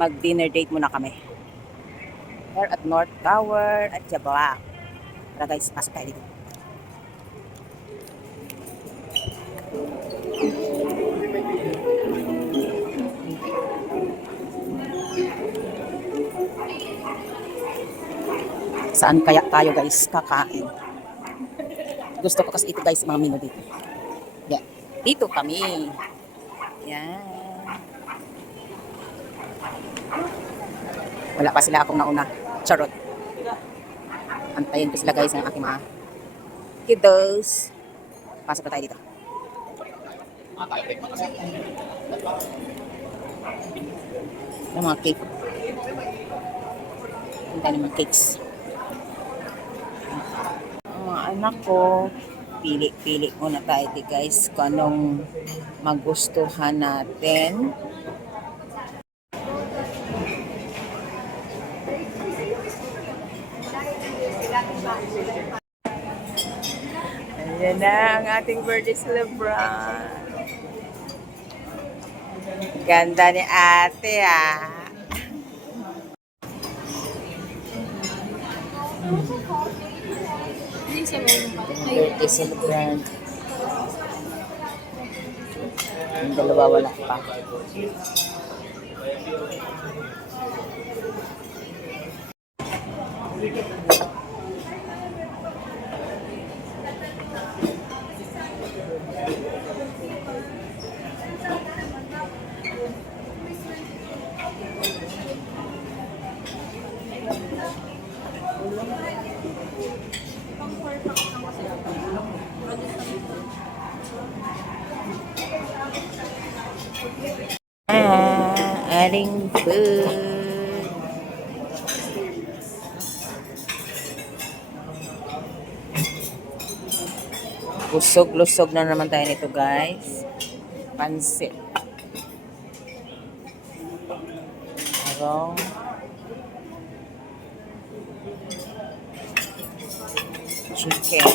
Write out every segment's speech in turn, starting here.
Mag-dinner date muna kami. Here at North Tower at Jabala. Tara guys, pasok tayo dito. Saan kaya tayo guys kakain? Gusto ko kasi ito guys, mga menu dito. Yeah. Dito kami. Yan. Wala pa sila akong nauna. Charot. Antayin ko sila guys ng aking mga kiddos. Pasok na tayo dito. Yung mga cake. Ang dami mga cakes. Ang mga anak ko, pili-pili muna tayo di guys kung anong magustuhan natin. Ayan na ang ating birthday celebrant. Ganda ni ate ah. Birthday celebrant. Yung dalawa wala pa. Aling food. Lusog-lusog na naman tayo nito guys. Pansit. Arong. Chicken.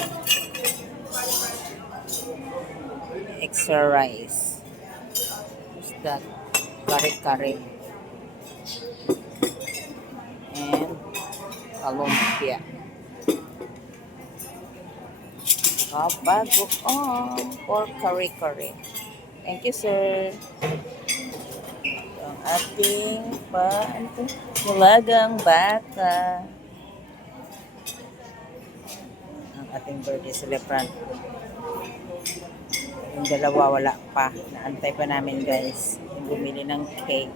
Extra rice. What's that? Kare-kare. And kalumpia. Bagoong or kare-kare. Thank you, sir. Ang ating mulagang bata. Ang ating birthday celebrant. Yung dalawa wala pa. Naantay pa namin guys. Yung bumili ng cake.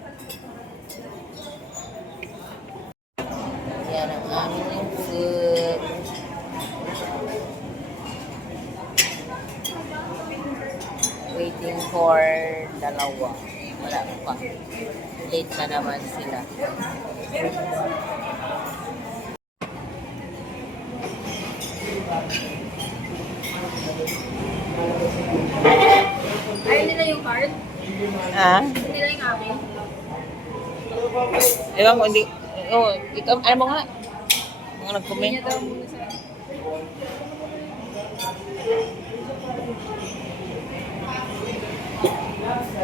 Yan ang aming food. Waiting for dalawa. Wala pa. Late na naman sila. Ayaw nila yung card? Ah? Ayaw nila yung akin? Ewan mo, hindi. Oh, ikaw, ano mo nga? Mga nag-comment. Niya daw muna sa...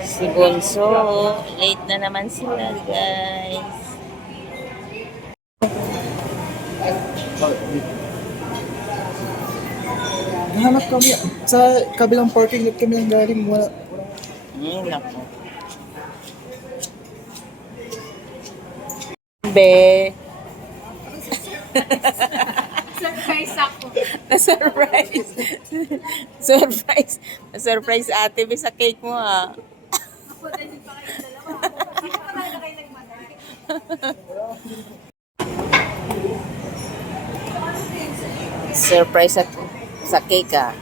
Si Bonso, late na naman sila, guys. Nahanap kami sa kabilang parking lot kami ang galing. Wala. Naku. Be. Surprise ako. Na-surprise. Surprise. Na-surprise ate be sa cake mo ah. Ako dahil pa kayong dalawa. Sino pa talaga kayo nagmadali? Surprise sa cake ah.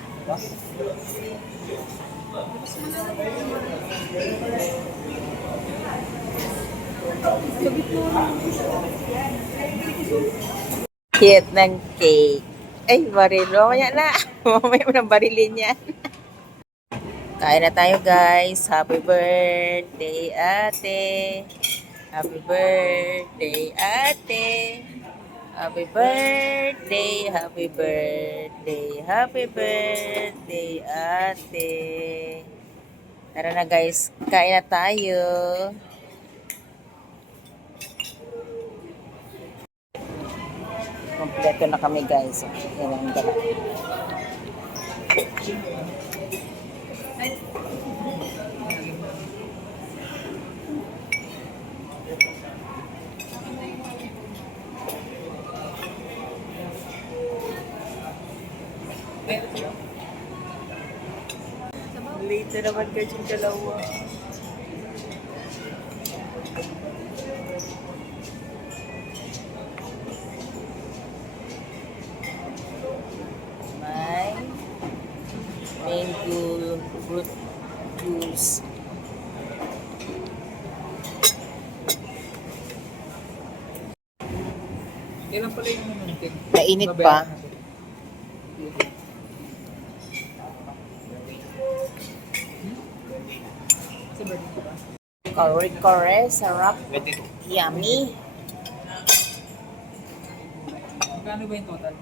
Cute ng cake. Ay, barilo. Mamaya na. Mamaya mo nang barilin yan. Kain na tayo guys. Happy birthday ate. Happy birthday ate. Happy birthday, happy birthday, happy birthday ate. Tara na guys, kain na tayo. Kompleto na kami guys. Yan ang dala. Late na naman kayo yung dalawa. May mango fruit juice. Kailan pala yung natin? Mainit pa. Kore-kore, sarap. Yummy. Magkano ba yung total?